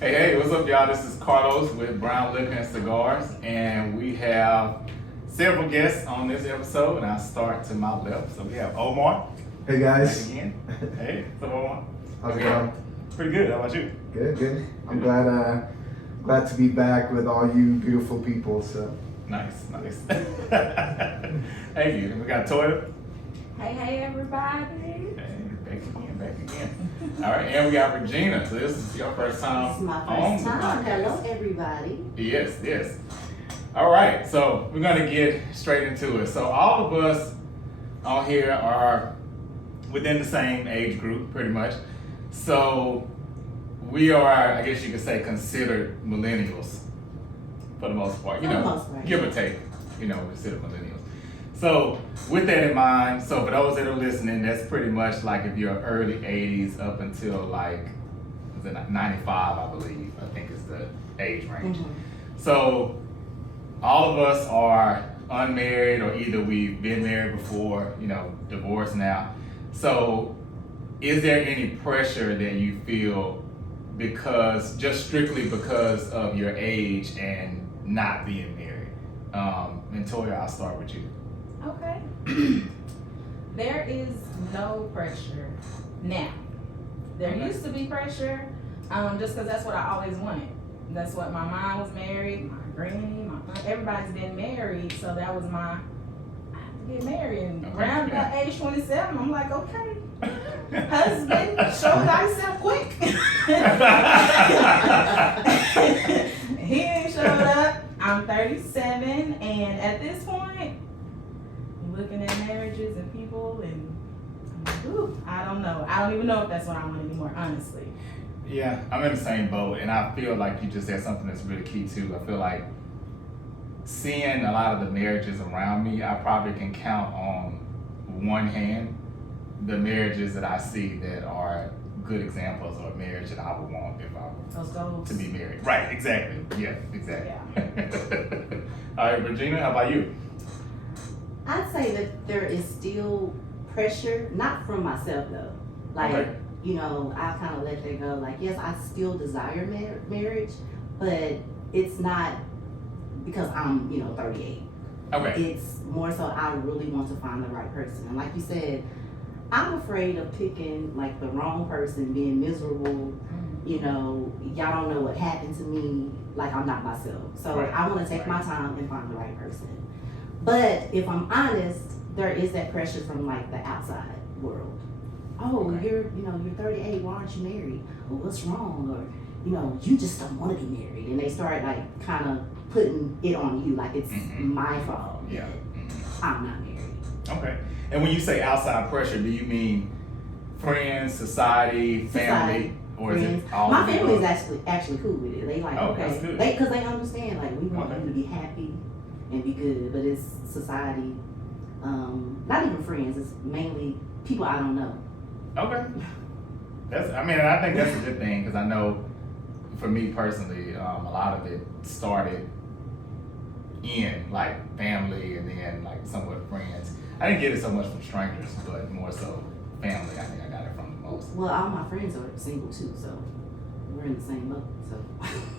Hey, what's up, y'all? This is Carlos with Brown Liquor and Cigars, and we have several guests on this episode, and I'll start to my left. So we have Omar. Hey guys. Back again. Hey, what's up, Omar? How's it going? Pretty good. How about you? Good. I'm glad to be back with all you beautiful people. So Nice. Thank you. We got Toya. Hey, everybody. Hey, back again. All right, and we got Regina. So this is your first time This is my on first the time. podcast. Hello, everybody. Yes. All right, so we're gonna get straight into it. So all of us on here are within the same age group, pretty much. So we are, I guess you could say, considered millennials for the most part. For the most part. Give or take, considered millennials. So with that in mind, so for those that are listening, that's pretty much like if you're early 80s up until like, was it 95, I believe, I think is the age range. Mm-hmm. So all of us are unmarried, or either we've been married before, divorced now. So is there any pressure that you feel just strictly because of your age and not being married? And Toya, I'll start with you. Okay. There is no pressure now. There Okay. used to be pressure, just because that's what I always wanted. That's what my mom was married, my granny, my aunt, everybody's been married, so that was I have to get married. And Okay, around yeah. about age 27, I'm like, okay, husband, show thyself quick. He ain't showed up. I'm 37, and at this point, I'm looking at marriages and people, and I'm like, ooh, I don't know. I don't even know if that's what I want anymore, honestly. Yeah, I'm in the same boat, and I feel like you just said something that's really key too. I feel like seeing a lot of the marriages around me, I probably can count on one hand the marriages that I see that are good examples of a marriage that I would want if I were Those goals. to be married. Right, exactly. Yeah, exactly. Yeah. All right, Regina, how about you? I'd say that there is still pressure, not from myself though. Like, Okay. I kind of let that go. Like, yes, I still desire marriage, but it's not because I'm, 38. Okay. It's more so I really want to find the right person. And like you said, I'm afraid of picking like the wrong person, being miserable. Y'all don't know what happened to me. Like, I'm not myself. So Right. I want to take my time and find the right person. But if I'm honest, there is that pressure from like the outside world. Oh, Okay. you're 38. Why aren't you married? Well, what's wrong? Or you just don't want to be married. And they start like kind of putting it on you, like it's my fault. Yeah. that I'm not married. Okay. And when you say outside pressure, do you mean friends, society, family, or is it all My of the family is above? actually cool with it. They like, Oh, that's good. because they understand, like, we want Okay. you to be happy and be good, but it's society, not even friends, it's mainly people I don't know. Okay. I think that's a good thing, because I know for me personally, a lot of it started in like family and then like somewhat friends. I didn't get it so much from strangers, but more so family. I think I got it from the most. Well, all my friends are single too, so we're in the same boat, so.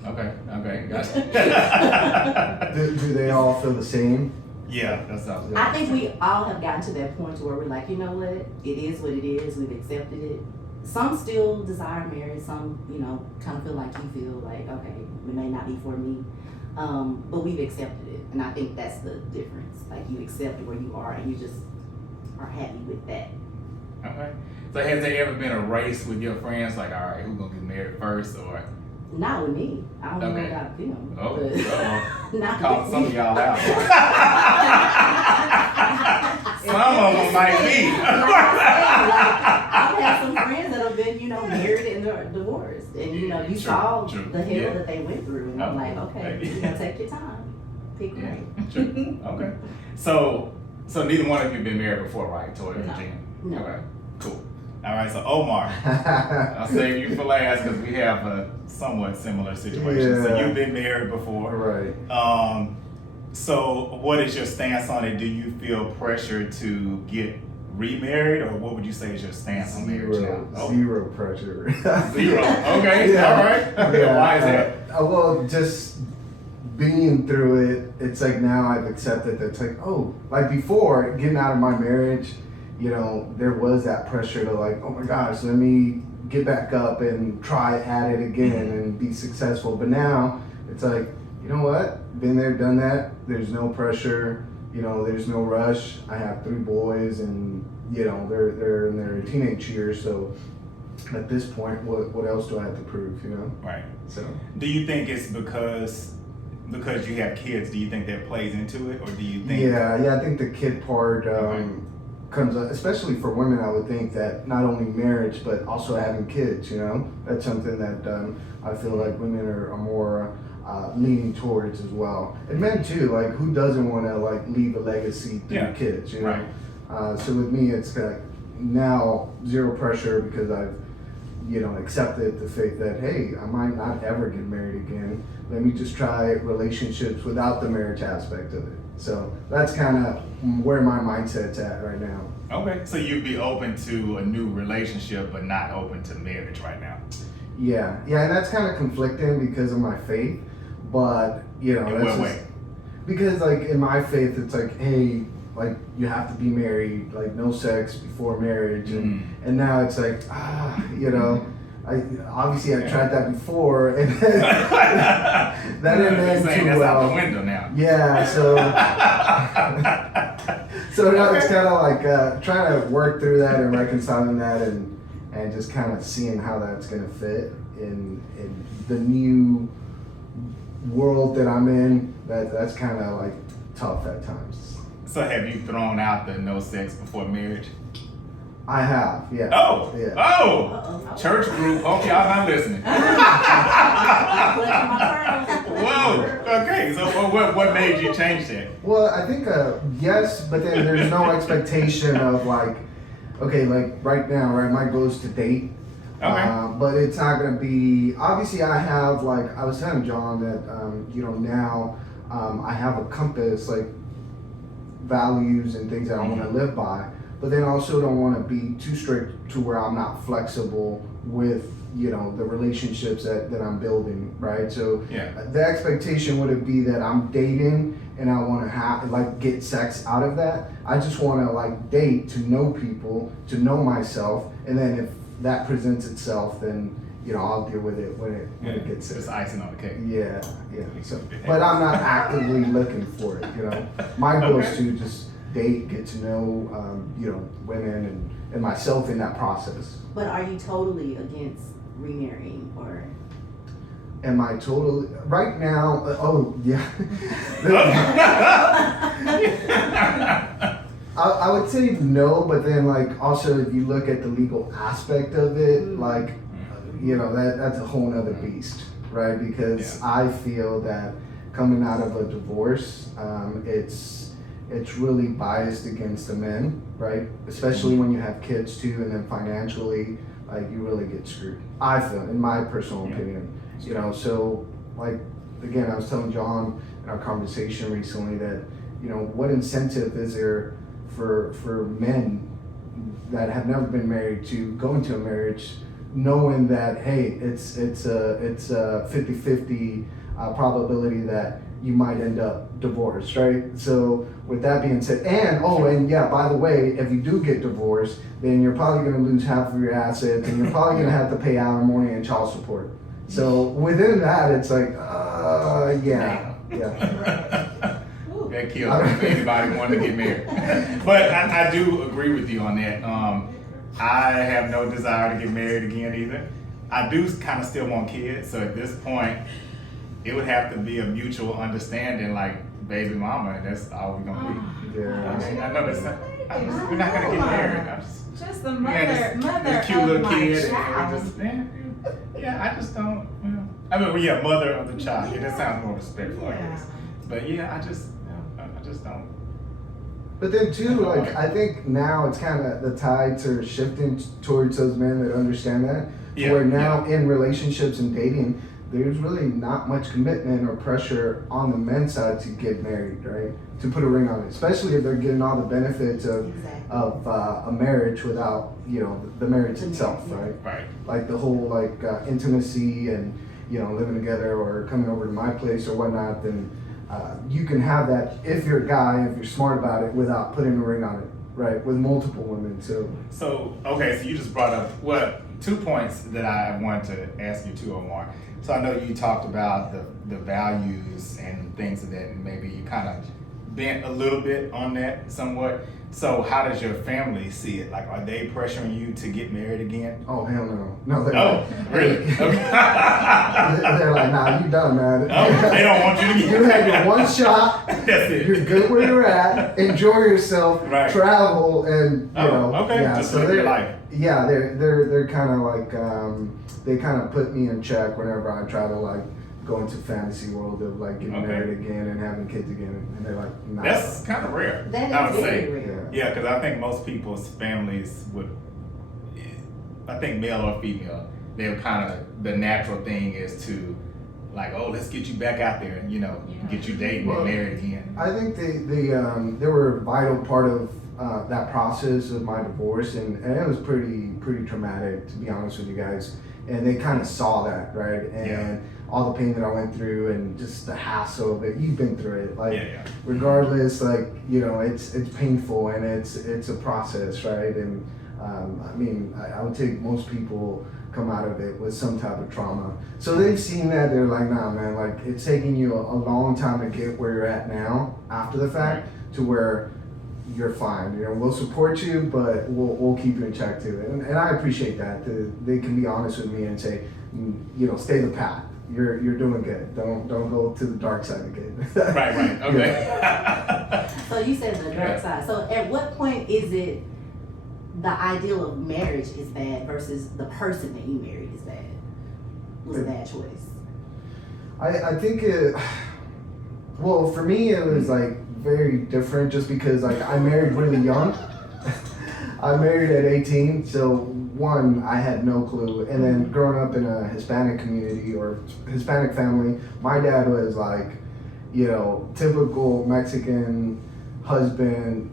Okay, gotcha. do they all feel the same? Yeah, that sounds good. I think we all have gotten to that point to where we're like, you know what, it is what it is, we've accepted it. Some still desire marriage, some, kind of feel like you feel like, okay, it may not be for me. But we've accepted it, and I think that's the difference. Like, you accept where you are, and you just are happy with that. Okay. So has there ever been a race with your friends, like, all right, who's gonna get married first, or? Not with me. I don't Okay. know about them. Oh, but not calling with some me. of y'all out. Some of them might be. Like I said, I've had some friends that have been, married and they're divorced, and you True, saw true. the hell Yeah. that they went through, and I'm like, okay, take your time, pick Yeah, right. true. Okay. So neither one of you been married before, right, Toya and No. Regina? No. Okay, cool. All right, so Omar, I'll save you for last because we have a somewhat similar situation. So Yeah. you've been married before. Right. So what is your stance on it? Do you feel pressure to get remarried, or what would you say is your stance on marriage now? Zero pressure. Zero. Okay. Yeah. All right. Yeah, Why is that? Well, just being through it, it's like now I've accepted that it's like, oh, like before getting out of my marriage, you know, there was that pressure to like, oh my gosh, let me get back up and try at it again and be successful. But now it's like, you know what? Been there, done that. There's no pressure. You know, there's no rush. I have 3 boys, and you know they're in their teenage years. So at this point, what else do I have to prove? You know. Right. So. Do you think it's because you have kids? Do you think that plays into it, or do you think? Yeah. I think the kid part comes up, especially for women. I would think that not only marriage but also having kids. You know, that's something that I feel like women are more. Leaning towards as well, and men too. Like, who doesn't want to like leave a legacy through kids? You know. Right. So with me, it's kind of now zero pressure because I've, you know, accepted the fact that hey, I might not ever get married again. Let me just try relationships without the marriage aspect of it. So that's kind of where my mindset's at right now. Okay. So you'd be open to a new relationship, but not open to marriage right now. Yeah, and that's kind of conflicting because of my faith. But, you know, In what way? Because, like, in my faith, it's like, hey, like, you have to be married, like, no sex before marriage. And now it's like, you know, I tried that before, and that didn't end too that's well. out the window now. Yeah, so so now it's kind of like trying to work through that and reconciling that and just kind of seeing how that's going to fit in the new world that I'm in. That's kind of like tough at times. So have you thrown out the no sex before marriage? I have, yeah. Oh, yeah. Oh, church group. Hope y'all not listening. Whoa. Okay. So what made you change that? Well, I think yes, but then there's no expectation of like, okay, like right now, right? My goal is to date. Okay. But it's not going to be, obviously I have, like, I was telling John that, you know, now I have a compass, like, values and things that I want to live by, but then I also don't want to be too strict to where I'm not flexible with, you know, the relationships that I'm building, right? So the expectation would be that I'm dating and I want to have, like, get sex out of that. I just want to, like, date to know people, to know myself, and then if that presents itself, then, you know, I'll deal with it when it gets there. Just icing on the cake. Yeah. So, but I'm not actively looking for it, you know. My goal is to just date, get to know, you know, women and myself in that process. But are you totally against remarrying, or? Am I totally, right now, I would say no, but then like also if you look at the legal aspect of it, like, you know, that's a whole nother beast, right? Because I feel that coming out of a divorce, it's really biased against the men, right? Especially when you have kids too, and then financially, like, you really get screwed. I feel, in my personal opinion, you know. So like, again, I was telling John in our conversation recently that, you know, what incentive is there for men that have never been married to go into a marriage knowing that, hey, it's a 50-50 probability that you might end up divorced, right? So with that being said, and yeah, by the way, if you do get divorced, then you're probably going to lose half of your assets, and you're probably going to have to pay alimony and child support. So within that, it's like, yeah. That kills me if anybody wanted to get married. But I do agree with you on that. I have no desire to get married again either. I do kind of still want kids, so at this point, it would have to be a mutual understanding, like baby mama, and that's all we're gonna be. Yeah. I know that's not, we're not gonna get married. Just the mother this cute little of kid, my and just, I just don't. You know. I mean, mother of the child. Yeah, that sounds more respectful, I guess. But I just don't. But then too, like, I think now it's kind of the tides are shifting towards those men that understand that. Yeah, Where now in relationships and dating, there's really not much commitment or pressure on the men's side to get married, right? To put a ring on it, especially if they're getting all the benefits of a marriage without, the marriage itself, right? Right. Like the whole intimacy and living together or coming over to my place or whatnot. Then you can have that if you're a guy, if you're smart about it, without putting a ring on it, right? With multiple women. So okay, so you just brought up 2 points that I wanted to ask you too, Omar. So I know you talked about the values and things of that, and maybe you kind of bent a little bit on that somewhat. So how does your family see it? Like, are they pressuring you to get married again? oh hell no, no, they're Oh, really? Okay. they're like, nah, you done, man. Oh, they don't want you to get You had your one shot. That's it. You're good where you're at. Enjoy yourself. Right. Travel and okay. Yeah, Just so live your they're life. yeah, they're kind of like they kind of put me in check whenever I try to go into fantasy world of getting married again and having kids again, and they're like, nah. That's kind of rare. That I is would very say. rare. Yeah, because I think most people's families would, I think male or female, they're kind of, the natural thing is to let's get you back out there and, get you dating and married again. I think they were a vital part of that process of my divorce, and it was pretty traumatic, to be honest with you guys. And they kind of saw that, right? And all the pain that I went through and just the hassle that you've been through it. Regardless, it's painful and it's a process, right? And I would think most people come out of it with some type of trauma. So they've seen that, they're like, nah, man, it's taking you a long time to get where you're at now after the fact to where you're fine. We'll support you, but we'll keep you in check too. And I appreciate that. They can be honest with me and say, stay the path. You're doing good. Don't go to the dark side again. Right. Okay. So you said the dark side. So at what point is it the ideal of marriage is bad versus the person that you married is bad? Was a bad choice? I think for me it was very different just because I married really young. I married at 18, so one, I had no clue. And then growing up in a Hispanic community or Hispanic family, my dad was typical Mexican husband,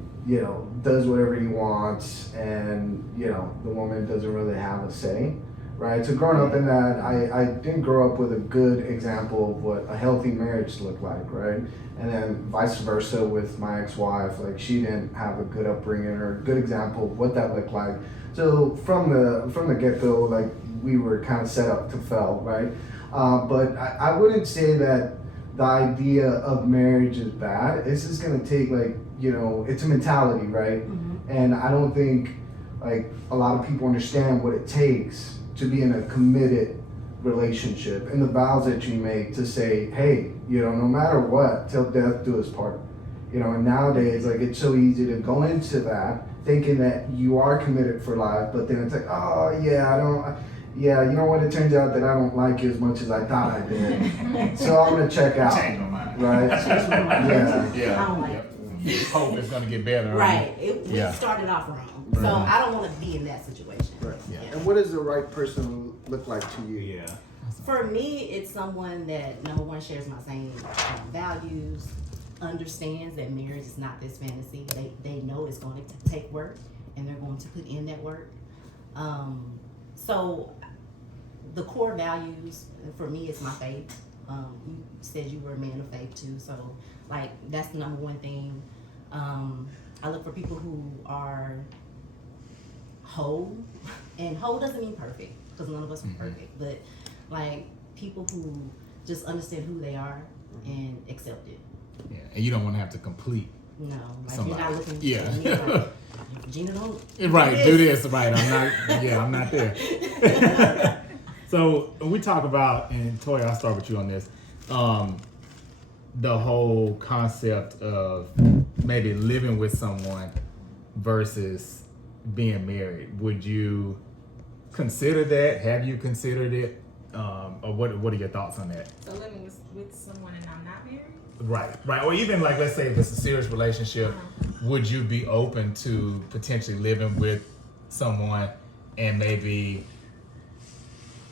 does whatever he wants, and the woman doesn't really have a say, right? So growing up in that, I didn't grow up with a good example of what a healthy marriage looked like, right? And then vice versa with my ex-wife, she didn't have a good upbringing or a good example of what that looked like. So from the get-go, we were kind of set up to fail, right? But I wouldn't say that the idea of marriage is bad. It's just gonna take it's a mentality, right? Mm-hmm. And I don't think a lot of people understand what it takes to be in a committed relationship and the vows that you make to say, hey, no matter what, till death do us part. And nowadays, it's so easy to go into that thinking that you are committed for life, but then it's oh yeah, you know what, it turns out that I don't like you as much as I thought I did. So I'm gonna check out. Change my mind. Right? I don't like it. Hope it's gonna get better. Right. We started off wrong. So I don't want to be in that situation. Right. Yeah. And what does the right person look like to you? Yeah. For me, it's someone that, number one, shares my same values, understands that marriage is not this fantasy. They know it's going to take work, and they're going to put in that work. So the core values, for me, is my faith. You said you were a man of faith too, so that's the number one thing. I look for people who are whole, and whole doesn't mean perfect, because none of us are perfect, but people who just understand who they are and accept it. Yeah, and you don't want to have to complete. No, somebody. You're not looking Yeah. at me Regina, don't Right, do this. Right, I'm not there. So when we talk about, and Toya, I'll start with you on this, the whole concept of maybe living with someone versus being married. Would you consider that? Have you considered it? Or what are your thoughts on that? So living with someone and I'm not married? Right. Or even let's say if it's a serious relationship, would you be open to potentially living with someone and maybe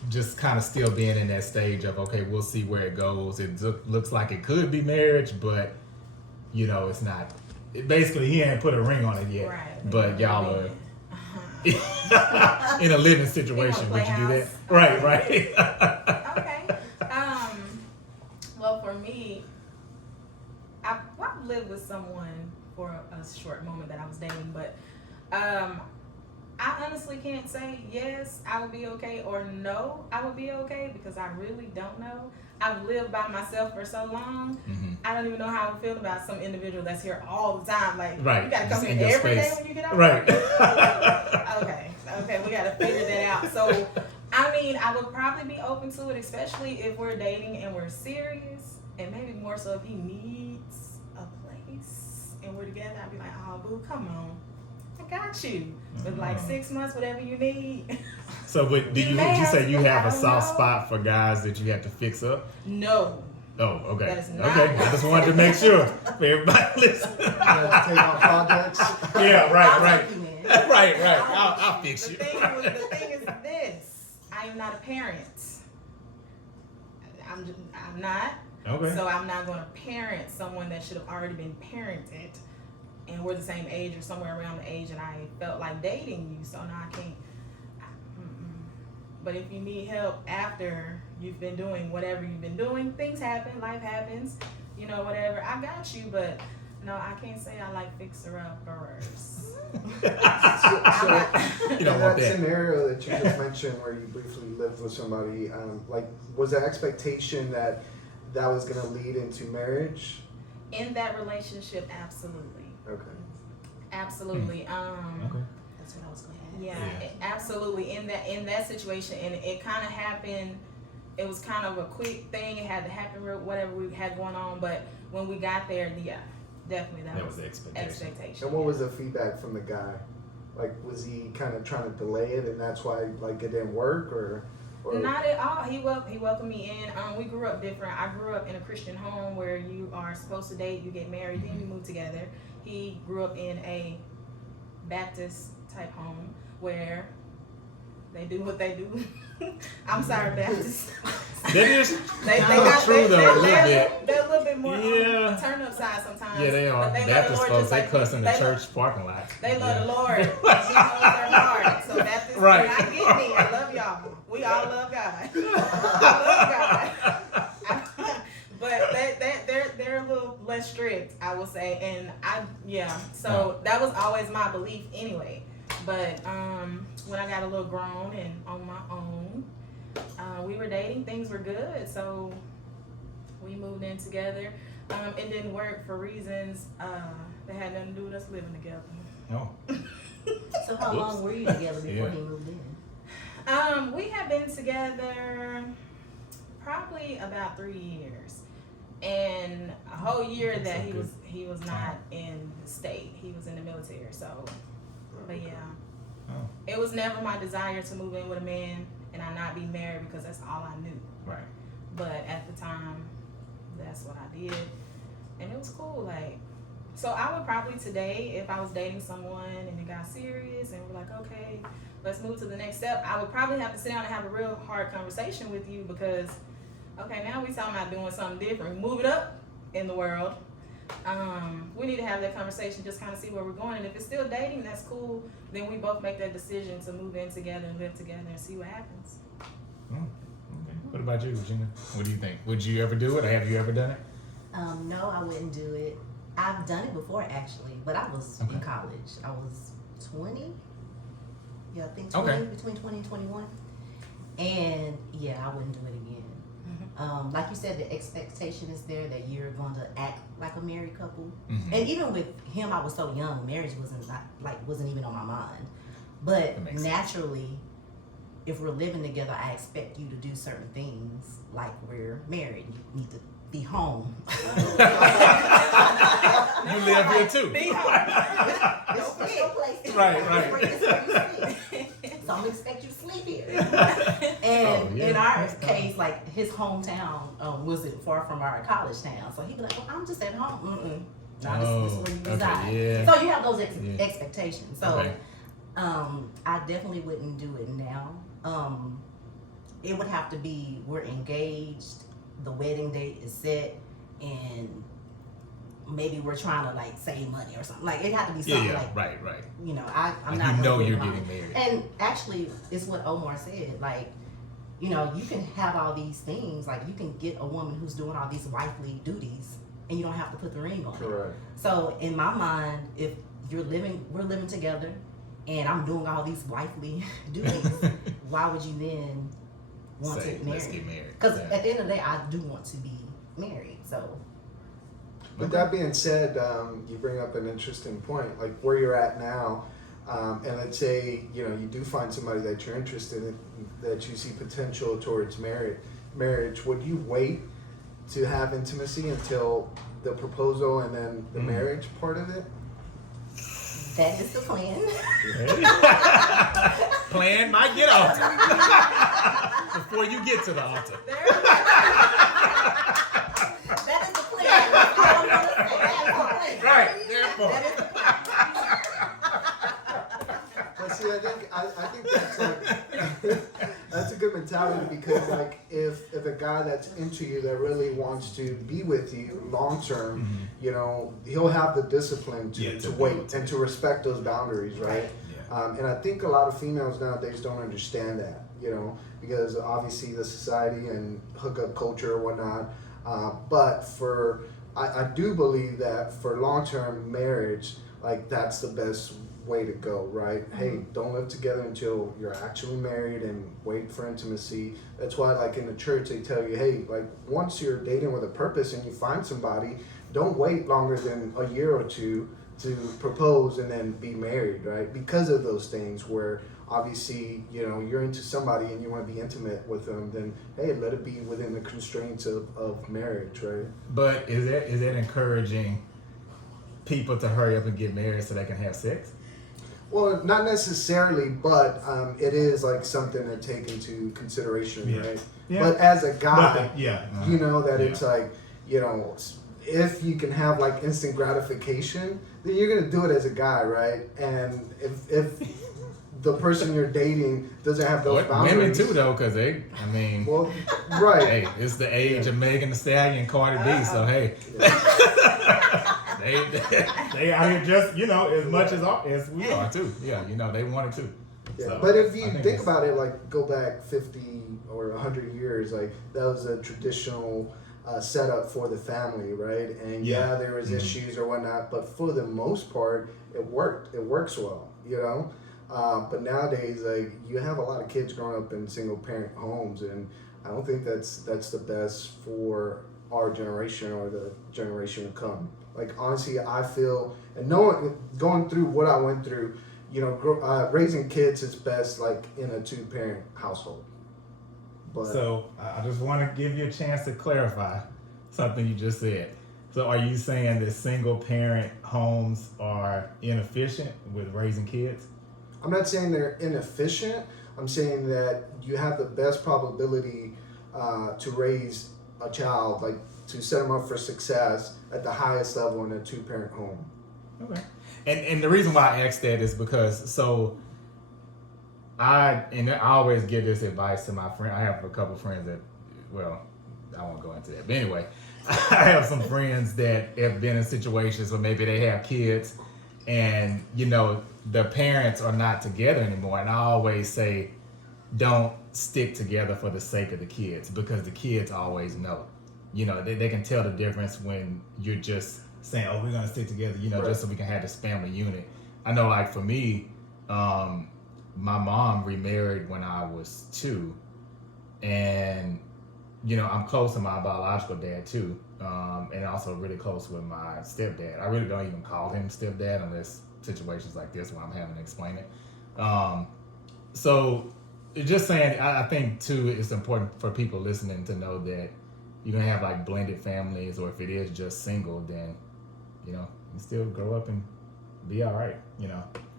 just kind of still being in that stage of, okay, we'll see where it goes. It looks like it could be marriage, but you know, it's not. Basically, he ain't put a ring on it yet. Right. But y'all are in a living situation. Would you do that? Right. Okay. Well, for me, I've lived with someone for a short moment that I was dating, but I honestly can't say yes, I would be okay, or no, I would be okay, because I really don't know. I've lived by myself for so long. Mm-hmm. I don't even know how I would feel about some individual that's here all the time. Like, Right. you gotta come Just in here your every day space. when you get out. Right. Okay, we gotta figure that out. So, I mean, I would probably be open to it, especially if we're dating and we're serious, and maybe more so if he needs a place and we're together. I'd be like, oh, boo, come on. I got you. With like 6 months, whatever you need. So, but would you say you have a soft spot for guys that you have to fix up? No. Oh, okay. That is not Okay, I just wanted to make sure for everybody listening. Take on projects. Yeah, right. Take you, man. Right. I'll fix you. The thing is this. I am not a parent. I'm not. Okay. So I'm not going to parent someone that should have already been parented, and we're the same age or somewhere around the age, and I felt like dating you, so no, I can't. But if you need help after you've been doing whatever you've been doing, things happen, life happens, you know, whatever. I got you, but no, I can't say I like fixer-uppers. You In don't want that that. scenario that you just mentioned where you briefly lived with somebody, like, was the expectation that that was going to lead into marriage? In that relationship, absolutely. Okay. Absolutely. Okay. That's what I was going to ask. Yeah, absolutely. In that situation, and it kind of happened. It was kind of a quick thing. It had to happen, whatever we had going on. But when we got there, yeah, definitely that was the expectation. And what was the feedback from the guy? Like, was he kind of trying to delay it, and that's why like it didn't work, or? Not at all. He welcomed me in. We grew up different. I grew up in a Christian home where you are supposed to date, you get married, then you move together. He grew up in a Baptist type home where they do what they do. I'm sorry, Baptist. That is They kind of got true though, a little bit. They're a little bit more Yeah. turn up side sometimes. Yeah, they are. But love Baptist the Lord folks, just they like cuss in the they love- church parking lot. They love the Lord. He knows their heart. So Baptists, Right. I get me. I love y'all. We all love God. I love God. But they're a little less strict, I will say. And so that was always my belief anyway. But when I got a little grown and on my own, we were dating, things were good, so we moved in together. It didn't work for reasons that had nothing to do with us living together. Oh. So how long were you together before Yeah. he moved in? We have been together probably about 3 years, and a whole year that he was not in the state. He was in the military. So, but yeah, it was never my desire to move in with a man and I not be married because that's all I knew. Right. But at the time, that's what I did, and it was cool. Like, so I would probably today, if I was dating someone and it got serious and we're like, okay, let's move to the next step, I would probably have to sit down and have a real hard conversation with you because, okay, now we talking about doing something different, move it up in the world. We need to have that conversation, just kind of see where we're going. And if it's still dating, that's cool. Then we both make that decision to move in together and live together and see what happens. Okay. What about you, Regina? What do you think? Would you ever do it, or have you ever done it? No, I wouldn't do it. I've done it before actually, but I was in college. I was 20. Yeah, I think 20, between 20 and 21. And yeah, I wouldn't do it again. Like you said, the expectation is there that you're going to act like a married couple. Mm-hmm. And even with him, I was so young, marriage wasn't even on my mind. But naturally, if we're living together, I expect you to do certain things like we're married. You need to be home. You live here too. Be home. It's your place. Right. It's where you sleep. So I'm gonna expect you to sleep here. And in our case, like his hometown wasn't far from our college town, so he'd be like, "Well, I'm just at home." This is where you reside. Yeah. So you have those expectations. So I definitely wouldn't do it now. it would have to be we're engaged, the wedding date is set, and maybe we're trying to like save money or something. Like it had to be something like right. you know, I'm Like not you know gonna you're get getting married. And actually, it's what Omar said. Like, you know, you can have all these things. Like, you can get a woman who's doing all these wifely duties, and you don't have to put the ring on it. Correct. So, in my mind, if we're living together, and I'm doing all these wifely duties, why would you then want to marry? Let's get married. Because at the end of the day, I do want to be married. So. With that being said, you bring up an interesting point, like where you're at now, and let's say you do find somebody that you're interested in, that you see potential towards marriage. Would you wait to have intimacy until the proposal and then the marriage part of it? That is the plan. Plan might get altered before you get to the altar. That is the plan. That's all I'm gonna say. That is the plan. Right, therefore. That is the But see, I think that's like that's a good mentality, because like if a guy that's into you, that really wants to be with you long term, he'll have the discipline to wait and to respect those boundaries, right? Yeah. And I think a lot of females nowadays don't understand that, because obviously the society and hookup culture or whatnot. But I do believe that for long-term marriage, like that's the best way to go, right? Hey, don't live together until you're actually married and wait for intimacy. That's why, like in the church, they tell you, hey, like once you're dating with a purpose and you find somebody, don't wait longer than a year or two to propose and then be married, right? Because of those things where obviously, you're into somebody and you want to be intimate with them, then hey, let it be within the constraints of marriage, right? But is that encouraging people to hurry up and get married so they can have sex? Well, not necessarily, but it is like something to take into consideration, right? Yeah. But as a guy, it's it's like, if you can have like instant gratification, then you're gonna do it as a guy, right? And if the person you're dating doesn't have those boundaries. Women too, though, because well, right. Hey, it's the age of Megan Thee Stallion and Cardi B, so hey. They out here just, as much as we are too. Yeah, they want it too. Yeah. So, but if you think about it, like go back 50 or 100 years, like that was a traditional setup for the family, right? And there was issues or whatnot, but for the most part, it worked. It works well, But nowadays, like you have a lot of kids growing up in single parent homes, and I don't think that's the best for our generation or the generation to come. Like honestly, I feel, and going through what I went through, raising kids is best like in a 2-parent household. But so I just want to give you a chance to clarify something you just said. So are you saying that single parent homes are inefficient with raising kids? I'm not saying they're inefficient. I'm saying that you have the best probability to raise a child, like to set them up for success at the highest level in a 2-parent home. Okay. And the reason why I asked that is because I always give this advice to my friend. I have a couple friends that, well, I won't go into that. But anyway, I have some friends that have been in situations where maybe they have kids and, the parents are not together anymore. And I always say, don't stick together for the sake of the kids, because the kids always know. They can tell the difference when you're just saying, oh, we're going to stick together, right. just so we can have this family unit. I know, like for me, my mom remarried when I was 2. And, I'm close to my biological dad too. And also really close with my stepdad. I really don't even call him stepdad unless situations like this where I'm having to explain it. So just saying, I think too, it's important for people listening to know that you're going to have like blended families, or if it is just single, then, you still grow up and be all right,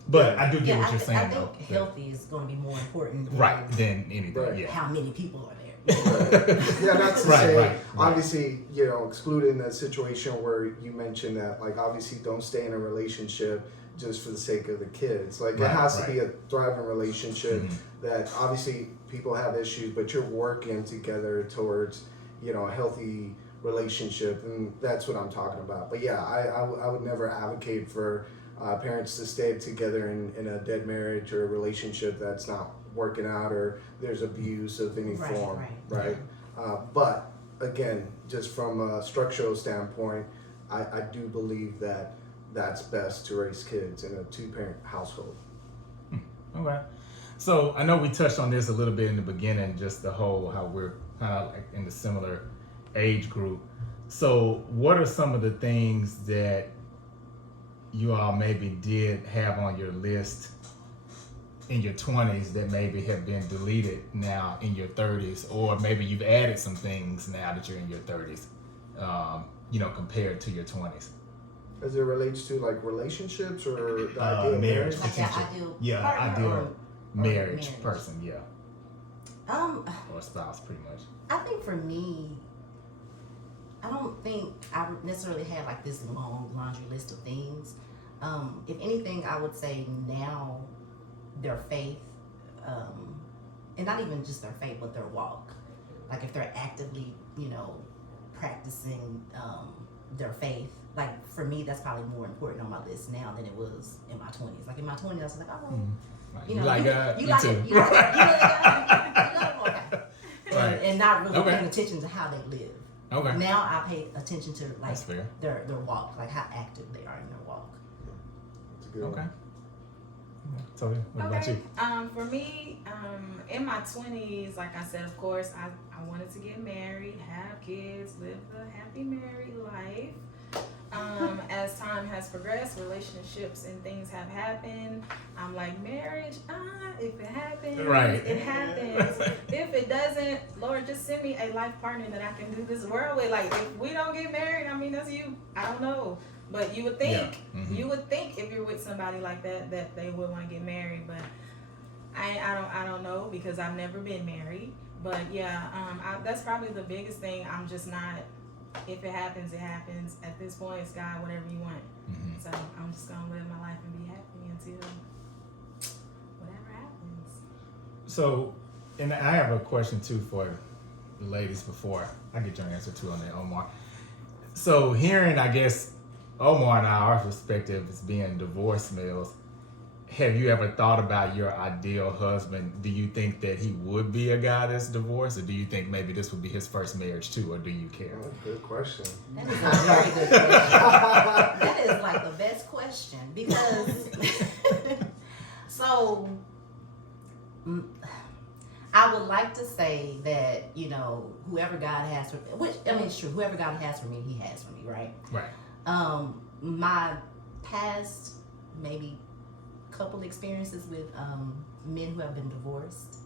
But I do get what you're saying, I think healthy is going to be more important than anything. Right. Yeah. How many people are there? Yeah, not to say, right. obviously, excluding the situation where you mentioned that, like, obviously don't stay in a relationship just for the sake of the kids. Like, it has to be a thriving relationship. that obviously people have issues, but you're working together towards, you know, a healthy relationship, and that's what I'm talking about. But yeah, I would never advocate for parents to stay together in a dead marriage or a relationship that's not working out, or there's abuse of any form, right? But again, just from a structural standpoint, I do believe that that's best to raise kids in a 2-parent household. Okay. So I know we touched on this a little bit in the beginning, just the whole how we're kind of like in the similar age group. So what are some of the things that you all maybe did have on your list in your 20s that maybe have been deleted now in your 30s, or maybe you've added some things now that you're in your 30s, you know, compared to your 20s? As it relates to like relationships or the idea of marriage marriage? Like that potential. ideal partner ideal or marriage person, or spouse, pretty much. I think for me, I don't think I necessarily had like this long laundry list of things. If anything, I would say now their faith, and not even just their faith, but their walk. Like if they're actively, you know, practicing their faith. Like for me, that's probably more important on my list now than it was in my 20s. Like in my 20s, I was like, oh, you know, like God, you me like too. it, you like it, you love it, okay. And not really paying attention to how they live. Okay. Now I pay attention to like That's fair. their walk, like how active they are in their walk. That's a good Okay. one. So what about you? For me, in my 20s, like I said, of course, I wanted to get married, have kids, live a happy married life. As time has progressed, relationships and things have happened. I'm like, marriage, if it happens, it happens. If it doesn't, Lord, just send me a life partner that I can do this world with. Like, if we don't get married, I mean, that's you. I don't know. But you would think, you would think if you're with somebody like that they would want to get married. But I don't know, because I've never been married. But yeah, that's probably the biggest thing. I'm just not. If it happens, it happens. At this point, it's God, whatever you want. So I'm just gonna live my life and be happy until whatever happens. So, and I have a question too for the ladies before I get your answer too on that, Omar. So hearing, I guess, Omar and our perspective as being divorce males, have you ever thought about your ideal husband? Do you think that he would be a guy that's divorced, or do you think maybe this would be his first marriage too, or do you care? Oh, good question. That is a very good question. That is like the best question, because so I would like to say that, you know, whoever God has for, which I mean it's true, whoever God has for me, he has for me, right? Right. My past maybe couple experiences with men who have been divorced,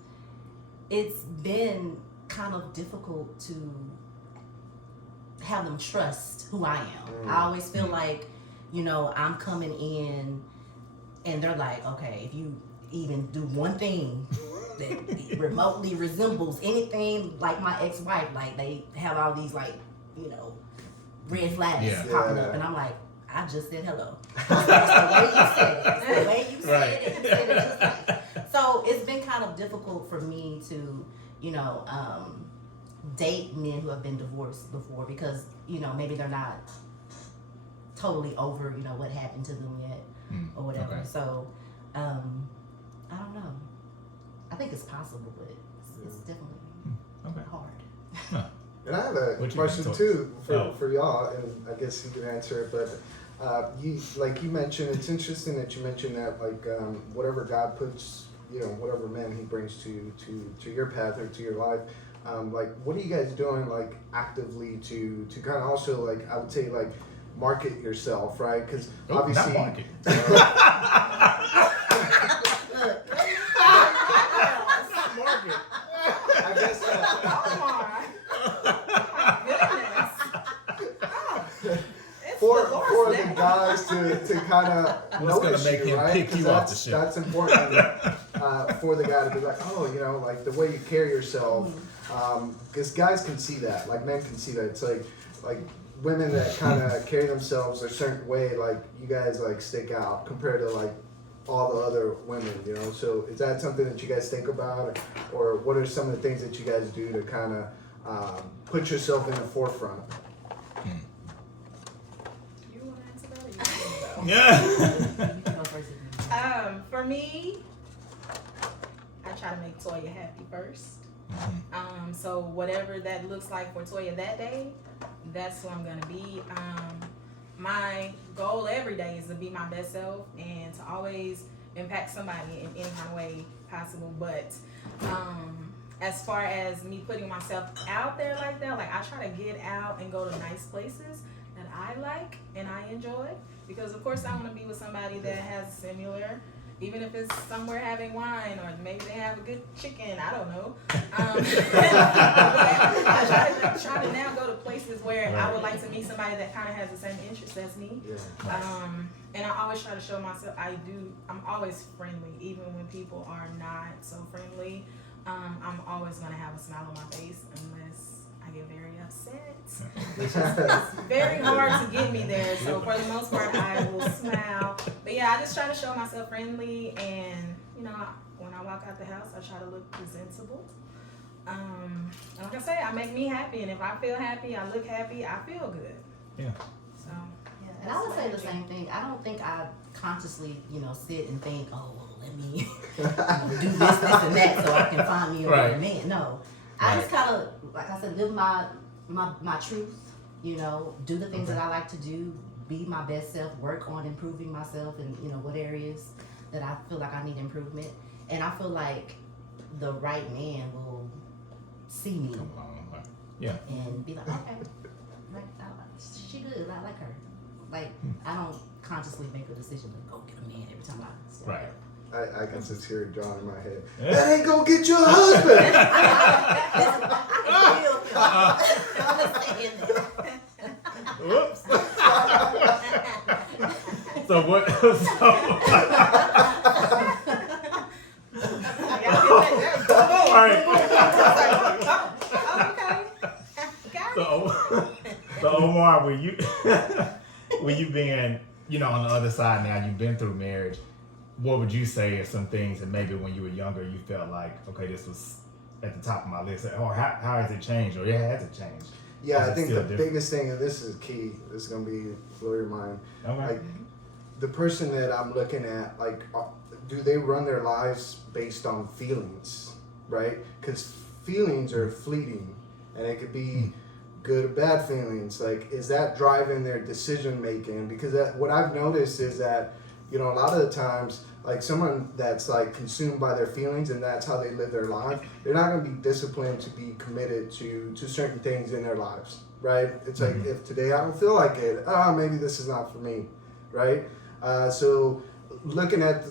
it's been kind of difficult to have them trust who I am. I always feel like, you know, I'm coming in and they're like, okay, if you even do one thing that remotely resembles anything like my ex-wife, like they have all these like, you know, red flags popping up, and I'm like, I just said hello. It's the way you said it. It's the way you said it. You said it just like. So it's been kind of difficult for me to, you know, date men who have been divorced before, because, you know, maybe they're not totally over, you know, what happened to them yet or whatever. Okay. So I don't know. I think it's possible, but it's definitely hard. Huh. And I have a question too for y'all, and I guess you can answer it. But you mentioned, it's interesting that you mentioned that whatever God puts, you know, whatever man He brings to your path or to your life, what are you guys doing actively to kind of also I would say market yourself, right? Because obviously. Not market. I guess. For the guys to kind of notice make you, him right? pick you off the ship. That's important for the guy to be like, oh, you know, the way you carry yourself, because guys can see that, men can see that. It's like women that kind of carry themselves a certain way, you guys stick out compared to all the other women, you know? So is that something that you guys think about, or what are some of the things that you guys do to kind of put yourself in the forefront? You want to answer that or you Yeah. You can go first if you want. For me, I try to make Toya happy first. So whatever that looks like for Toya that day, that's who I'm gonna be. My goal every day is to be my best self and to always impact somebody in any kind of way possible. But as far as me putting myself out there like that, like I try to get out and go to nice places that I like and I enjoy, because of course I want to be with somebody that has similar, even if it's somewhere having wine or maybe they have a good chicken, I don't know. I try to now go to places where I would like to meet somebody that kind of has the same interests as me. Yeah. And I always try to show myself, I'm always friendly, even when people are not so friendly. I'm always going to have a smile on my face unless I get very upset, which is it's very hard to get me there. So for the most part, I will smile. But yeah, I just try to show myself friendly, and you know, when I walk out the house, I try to look presentable. And like I say, I make me happy, and if I feel happy, I look happy, I feel good. Yeah. So Yeah, and I would say the same thing. I don't think I consciously, sit and think, oh, well, let me do this, and that, so I can find me a Right. good man. No, I just kind of, like I said, live my truth. Do the things that I like to do, be my best self, work on improving myself, and what areas that I feel like I need improvement. And I feel like the right man will see me Come on. Yeah. and be like, okay, she good, I like her. Like, I don't consciously make a decision to go get a man every time I step Right. I can just hear it John in my head. That ain't gonna get you a husband. Whoops. So what? All right. So Omar, when you being, on the other side now, you've been through marriage. What would you say are some things that maybe when you were younger you felt like, okay, this was at the top of my list, or how has it changed, or has it changed? Yeah, Is I it think still the different? biggest thing, and this is key, this is gonna be blow your mind. Okay. Like, the person that I'm looking at, like, do they run their lives based on feelings, right? Because feelings are fleeting, and it could be good or bad feelings. Like, is that driving their decision making? Because what I've noticed is that, a lot of the times, like, someone that's like consumed by their feelings and that's how they live their life, they're not going to be disciplined to be committed to certain things in their lives, right? It's like, if today I don't feel like it, maybe this is not for me, right? So looking at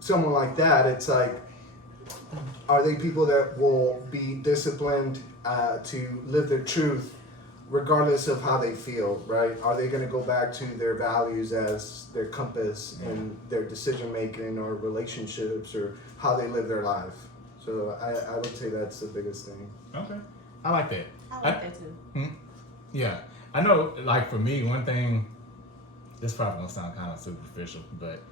someone like that, it's like, are they people that will be disciplined to live their truth regardless of how they feel, right? Are they going to go back to their values as their compass in their decision making or relationships or how they live their life? So I would say that's the biggest thing. Okay. I like that. I like that too. Yeah. I know, like, for me, one thing, this probably gonna sound kind of superficial, but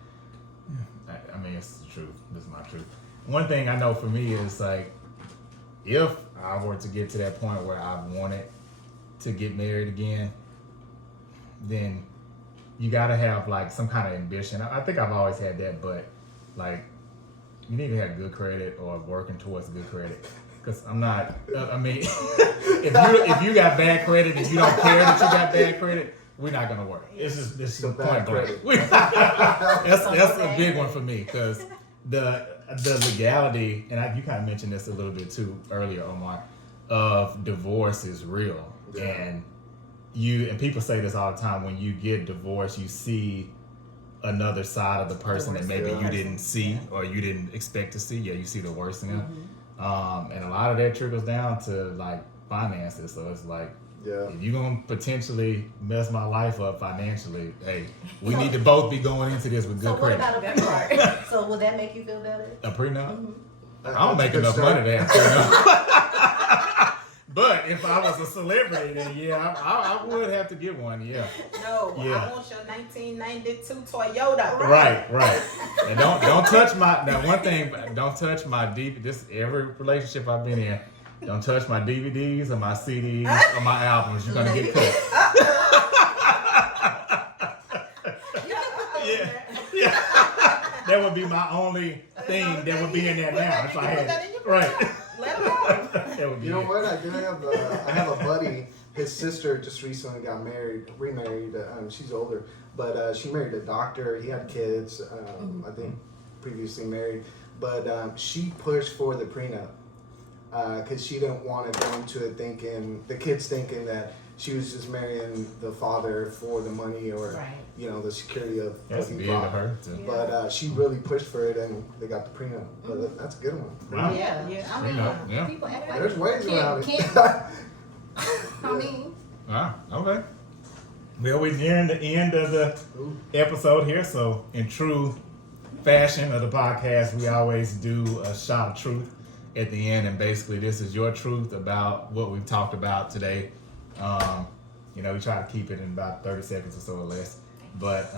I mean, it's the truth. This is my truth. One thing I know for me is, like, if I were to get to that point where I wanted to get married again, then you gotta have, like, some kind of ambition. I think I've always had that, but, like, you need to have good credit or working towards good credit. Because I'm not, I mean, if you got bad credit and you don't care that you got bad credit, we're not gonna work. This is So point bad blank. credit. That's a big one for me, because the legality, and you kind of mentioned this a little bit too earlier, Omar, of divorce is real. Yeah. And people say this all the time, when you get divorced, you see another side of the person that maybe you didn't see or you didn't expect to see. Yeah, you see the worst in them. And a lot of that trickles down to, like, finances. So it's like, if you're gonna potentially mess my life up financially, hey, we need to both be going into this with good credit. So what about a prenup? So will that make you feel better? A prenup? Mm-hmm. I don't make enough money to have prenup. But if I was a celebrity, then yeah, I would have to get one. Yeah. No, Yeah. I want your 1992 Toyota. Right. And don't touch one thing. Don't touch my DVD. This every relationship I've been in. Don't touch my DVDs or my CDs or my albums. You're gonna get cut. Yeah. That would be my only thing that would be in there now if I had it. Right. Let them go. That would be You know it. what? I do have I have a buddy. His sister just recently got remarried. She's older, but she married a doctor. He had kids. I think previously married, but she pushed for the prenup because she didn't want to go into it the kids thinking that she was just marrying the father for the money or Right. the security of That's what he big of brought. her. Too. But she really pushed for it, and they got the prenup. But that's a good one. Wow. Yeah. Yeah, I mean, Yeah. people act like There's ways around it. I mean, Ah, okay. Well, we're nearing the end of the episode here, so in true fashion of the podcast, we always do a shot of truth at the end, and basically this is your truth about what we've talked about today. We try to keep it in about 30 seconds or so or less, but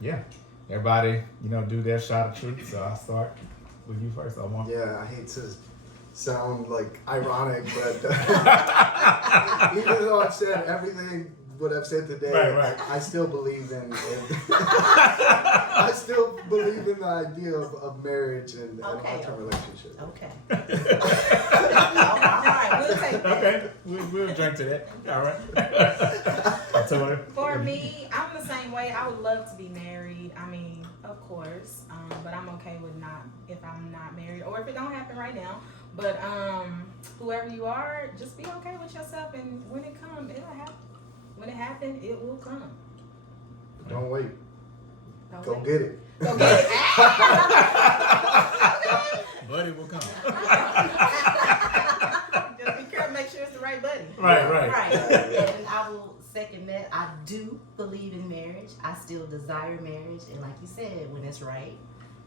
yeah, everybody, do their shot of truth. So I'll start with you first. Yeah, I hate to sound like ironic, but even though I've said everything what I've said today, Right. I still believe in I still believe in the idea of marriage and a long-term relationship. okay. all right, we'll take that. Okay, we'll drink to that. All right. So, For me, I'm the same way. I would love to be married. I mean, of course, but I'm okay with not if I'm not married or if it don't happen right now. But whoever you are, just be okay with yourself, and when it comes, it'll happen. When it happens, it will come. Don't wait. Don't Go wait. get it. Go get it. buddy will come. Just be careful, make sure it's the right buddy. Right. Right. And I will second that. I do believe in marriage. I still desire marriage. And like you said, when it's right,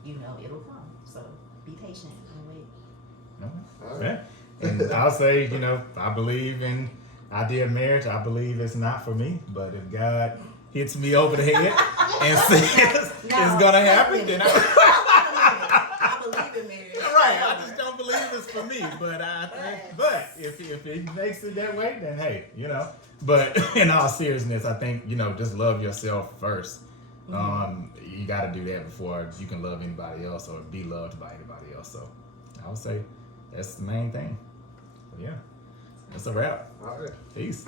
it'll come. So be patient and wait. All right. Yeah. And I'll say, I believe in idea of marriage. I believe it's not for me, but if God hits me over the head and says it's gonna happen, then I believe in marriage. right. I just don't believe it's for me. But but if he makes it that way, then hey, But in all seriousness, I think just love yourself first. You got to do that before you can love anybody else or be loved by anybody else. So I would say that's the main thing. So yeah, that's a wrap. All right. Peace.